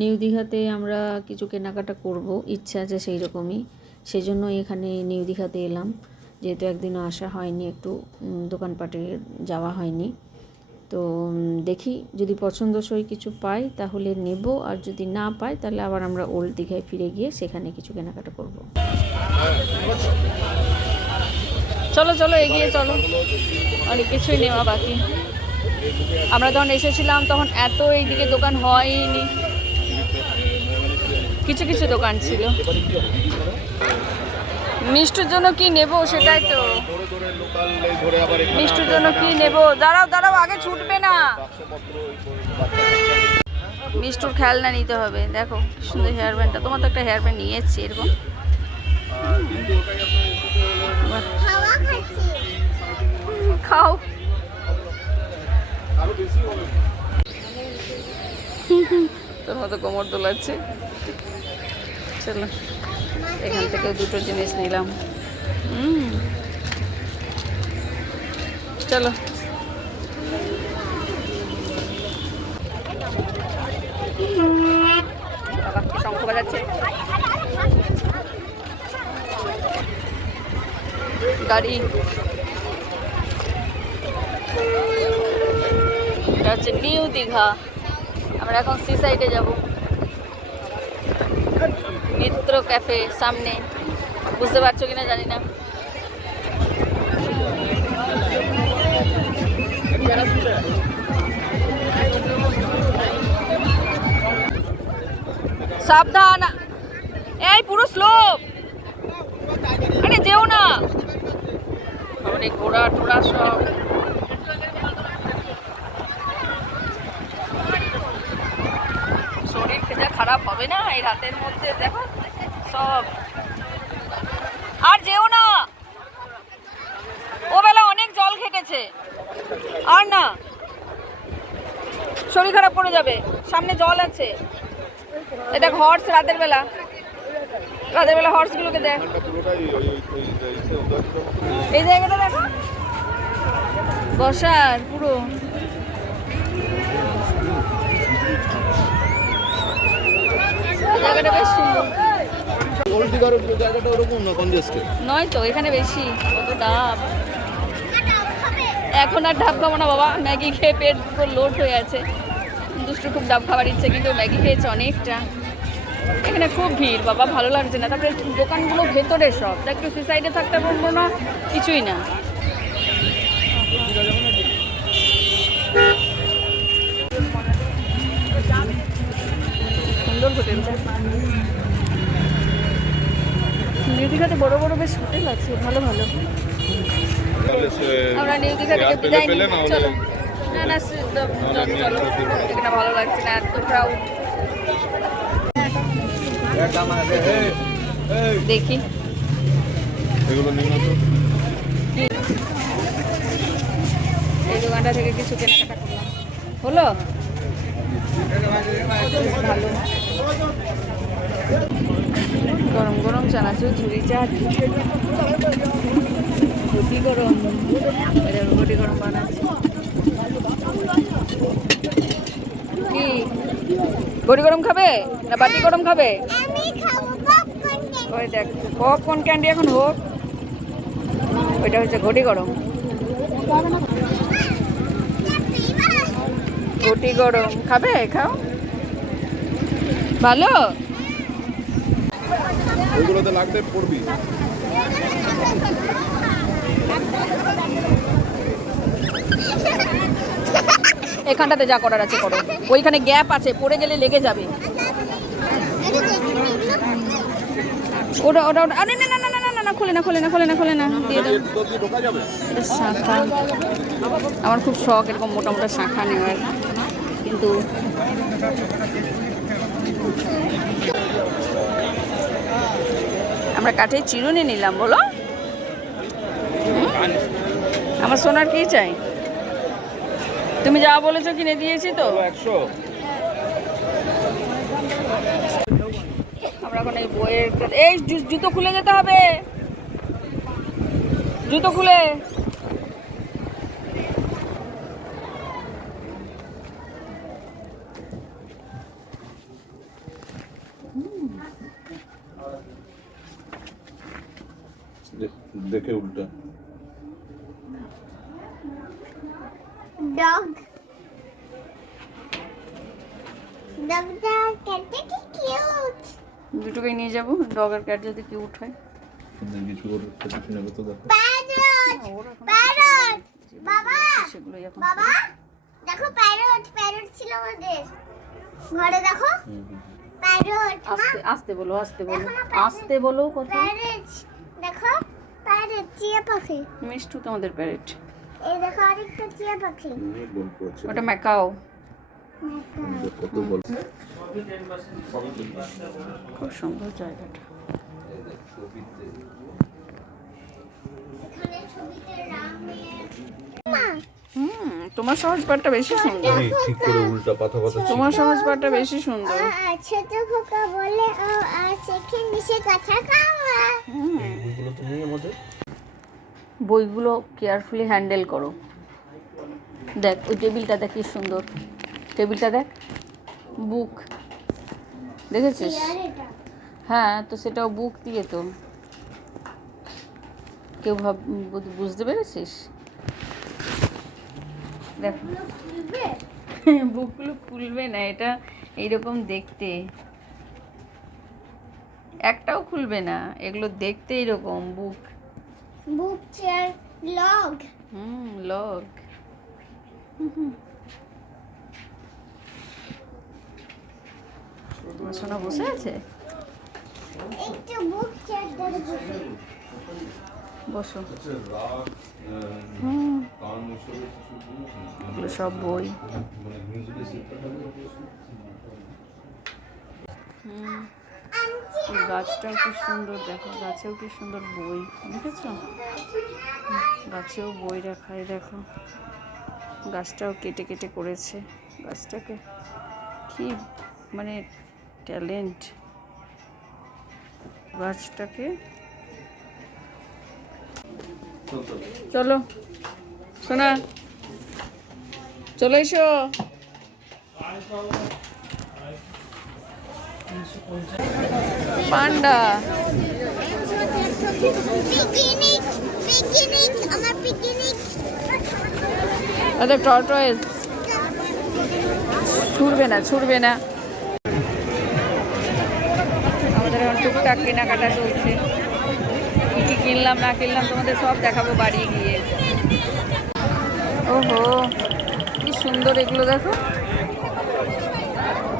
New দীঘাতে আমরা কিছু কেনাকাটা করব, ইচ্ছা আছে সেই রকমই। সেই জন্য এখানে নিউ দীঘাতে এলাম, যেহেতু একদিনও আসা হয়নি, একটু দোকানপাটে যাওয়া হয়নি। তো দেখি যদি পছন্দসই কিছু পাই তাহলে নেব, আর যদি না পাই তাহলে আবার আমরা ওল্ড দীঘায় ফিরে গিয়ে সেখানে কিছু কেনাকাটা করব। চলো চলো এগিয়ে চলো, অনেক কিছুই নেওয়া বাকি। আমরা যখন এসেছিলাম তখন এত এইদিকে দোকান হয়নি, কিছু কিছু দোকান ছিল। মিষ্টির জন্য কি নেব সেটাই তো, মিষ্টির জন্য কি নেব? দাঁড়াও দাঁড়াও, আগে ছুটবে না। মিষ্টির খেলনা নিতে হবে। দেখো সুন্দর হেয়ার ব্যান্ডটা, তোমার তো একটা হেয়ার ব্যান্ড নিয়েছি এরকম। খাও। তোর মতো কোমর দোলাচ্ছে। চলো এখান থেকে দুটো জিনিস নিলাম। চলো শঙ্খ বাজাচ্ছে গাড়ি। এটা হচ্ছে নিউ দীঘা। আমরা এখন সি সাইডে যাব, মিত্র ক্যাফে সামনে। বুঝতে পারছো কিনা জানি না। সাবধান, এই পুরো স্লোপ, আরে যেও না। অনেক ঘোড়া টোড়া সব। শরীর যা খারাপ হবে না এই রাতের মধ্যে, দেখো সব। আর যেও না, ও বেলা অনেক জল ঘেটেছে, আর না, শরীর খারাপ করে যাবে। সামনে জল আছে, এটা হর্স। রাতের বেলা হর্সগুলোকে দেখ, এই জায়গাটা দেখো বসার পুরো। জায়গাটা বেশ সুন্দর। নয় তো, এখানে বেশি কত ডাব। এখন আর ডাব খাবো না বাবা, ম্যাগি খেয়ে পেট পুরো লোড হয়ে আছে। দুষ্টু খুব ডাব খাবার ইচ্ছে, কিন্তু ম্যাগি খেয়েছে অনেকটা। এখানে খুব ভিড় বাবা, ভালো লাগছে না। তারপরে দোকানগুলো ভেতরে সব, একটু সি সাইডে থাকতে পারবো না, কিছুই না। সুন্দর হোটেলটা। নিউ দীঘাতে বড় বড় বেশ হোটেল আছে, ভালো ভালো। আমরা নিউ দীঘা থেকে বিদায় নিই, চলো। না না চলো, এখানে ভালো লাগছে না, এত ক্রাউড। দেখি এই দোকানটা থেকে কিছু কেনাকাটা করলাম, হলো ভালো। গরম গরম চানাচুর, ঝুড়ি চাট, রুটি গরম, রুটি গরম বানাচ্ছি। কি বড়ি গরম খাবে না বাটি গরম খাবে? ওই দেখ পপকর্ন ক্যান্ডি এখন হোক। ওইটা হচ্ছে ঘটি গরম, ঘটি গরম খাবে, খাও ভালো। ওইগুলোতে লাগতে পড়বি। এখানটাতে যা করার আছে করো, ওইখানে গ্যাপ আছে, পড়ে গেলে লেগে যাবে। ওটা ওটা ওটা, আরে না না না না না না, খোলে না খোলে না খোলে না খোলে না, দিয়ে দাও। এটা শাঁখা, আমার খুব শখ এরকম মোটা মোটা শাঁখা নেওয়ার, কিন্তু আমরা কাঠের চিরুনি নিলাম। বলো আমার সোনার কি চাই? তুমি যা বলেছো কিনে দিয়েছি তো। আমরা এখন এই বইয়ের, এই জুতো খুলে যেতে হবে, জুতো খুলে। দেখে উল্টা। ডগ ডগটা কত কিউট। দুটোকে নিয়ে যাবো, ডগ আর ক্যাট যদি কিউট হয়। কিছু করে কিছু নেবে তো দেখো। প্যারট প্যারট বাবা সেগুলোই এখন বাবা দেখো প্যারট প্যারট ছিল আমাদের ঘরে দেখো প্যারট আস্তে আস্তে বলো, আস্তে বলো, আস্তে বলো কথা। প্যারট দেখো প্যারট টিয়া পাখি। মিষ্টু তোমাদের প্যারেট। এই দেখো আরেকটা টিয়া পাখি। গল্প আছে ওটা ম্যাকাও। কত গল্প। খুব সুন্দর জায়গাটা। এখানে ছবিতে রামের মা তোমার সহজ পাঠটা বেশি সুন্দর। এই ঠিক করে উল্টা পাতা পাতা। তোমার সহজ পাঠটা বেশি সুন্দর। ছোট খোকা বলে ও শেখে নিশে কথা কাওয়া। এগুলো তুমি আমাদের বইগুলো কেয়ারফুলি হ্যান্ডেল করো। দেখ ওই টেবিলটা দেখ কি সুন্দর, টেবিলটা দেখ, বুক দেখেছিস? আর এটা হ্যাঁ, তো সেটাও বুক দিয়ে তো। কেউ বুঝতে পেরেছিস? দেখ খুলবে বুকগুলো খুলবে না, এটা এইরকম দেখতে, একটাও খুলবে না, এগুলো দেখতে এরকম বুক। বুক চেয়ার লগ লগ। তোমার সোনা বসে আছে, একটু বুক চেয়ার ধরে বসে। বসো। হুম, এগুলো সব বই। এই গাছটাও কি সুন্দর, দেখো গাছেও কি সুন্দর বই, দেখেছো? গাছেও বই রাখায়, দেখো গাছটাও কেটে কেটে করেছে। গাছটাকে কি মানে ট্যালেন্ট গাছটাকে। চলো সোনা, চলে এসো। পান্ডা, পিকনিক পিকনিক আমার পিকনিক। আচ্ছা টর্টয়েস, ছুটবে না ছুটবে না। আমাদের এখন টুকটাক কেনাকাটা চলছে, কী কী কিনলাম না কিনলাম তোমাদের সব দেখাবো বাড়ি গিয়ে। ওহো কি সুন্দর এগুলো, দেখো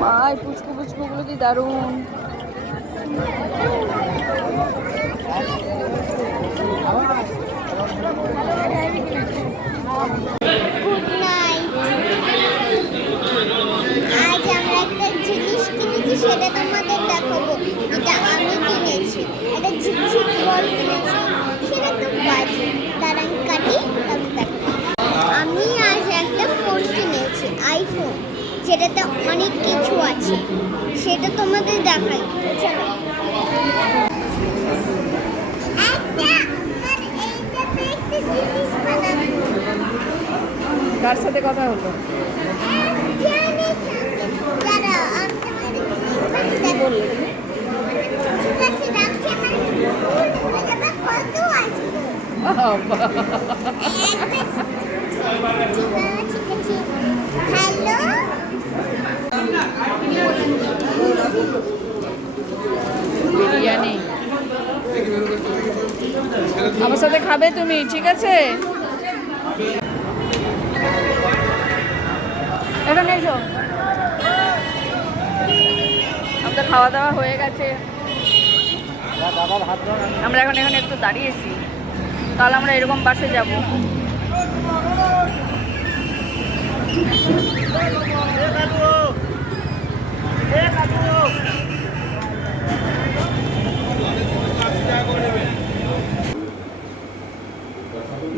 মাই পুচকু পুচকুগুলো কি দারুণ। Good night. আজ আমরা একটা জিনিস কিনেছি, সেটা তোমাদের দেখাবো। এটা আমি কিনেছি, একটা ঝিকঝিক বল কিনেছি, সেটা তো বাজে। তার আমি কাটি তারপর দেখো। আমি আজ একটা ফোন কিনেছি, আইফোন, যেটাতে অনেক কিছু আছে, সেটা তোমাদের দেখাই। চলো। কার সাথে কথা হলো? কি বললে তুমি? বাবা, হ্যালো বিরিয়ানি আমার সাথে খাবে তুমি, ঠিক আছে? এখানে এসো। আমাদের খাওয়া দাওয়া হয়ে গেছে, আমরা এখন এখানে একটু দাঁড়িয়েছি, তাহলে আমরা এরকম বাসে যাব।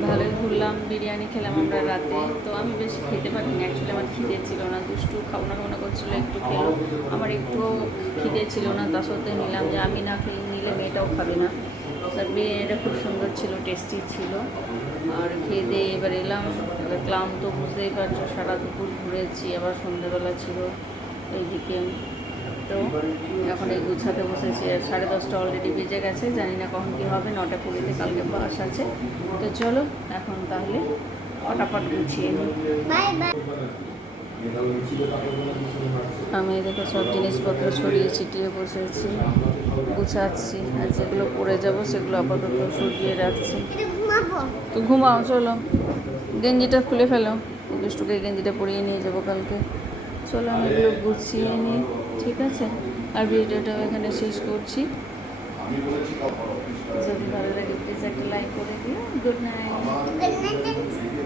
ভালোই ঘুরলাম, বিরিয়ানি খেলাম আমরা রাতে। তো আমি বেশি খেতে পারিনি, অ্যাকচুয়ালি আমার খিদে ছিল না। দুষ্টু খাবো না খাবো না করছিলো, একটু খেলো, আমার একটুও খিদে ছিল না। তার সত্ত্বেও নিলাম, যে আমি না খেলে নিলে মেয়েটাও খাবে না। তার বিরিয়ানিটা খুব সুন্দর ছিল, টেস্টি ছিল। আর খেয়ে দিয়ে এবার এলাম, এবার ক্লান্ত বুঝতেই পারছো, সারা দুপুর ঘুরেছি, আবার সন্ধ্যেবেলা ছিল এইদিকে। তো এখন এই গুছাতে বসেছি, আর 10:30 অলরেডি বেজে গেছে, জানি না কখন কী হবে। 9:20 কালকে বাস আছে। তো চলো এখন তাহলে ফটাফট গুছিয়ে নিই। Bye bye. আমি দেখো সব জিনিসপত্র ছড়িয়ে ছিটিয়ে বসেছি, গুছাচ্ছি, আর যেগুলো পরে যাব সেগুলো আপাতত সরিয়ে রাখছি। এটা ঘুমাবো। তো ঘুমাও, চলো গেঞ্জিটা খুলে ফেলো, দুষ্টুকে গেঞ্জিটা পরিয়ে নিয়ে যাবো কালকে। চলো আমি এগুলো গুছিয়ে নিই, ঠিক আছে? আর ভিডিওটাও এখানে শেষ করছি। যদি ভালো লাগে প্লিজ একটা লাইক করে দিও। Good night. Good night.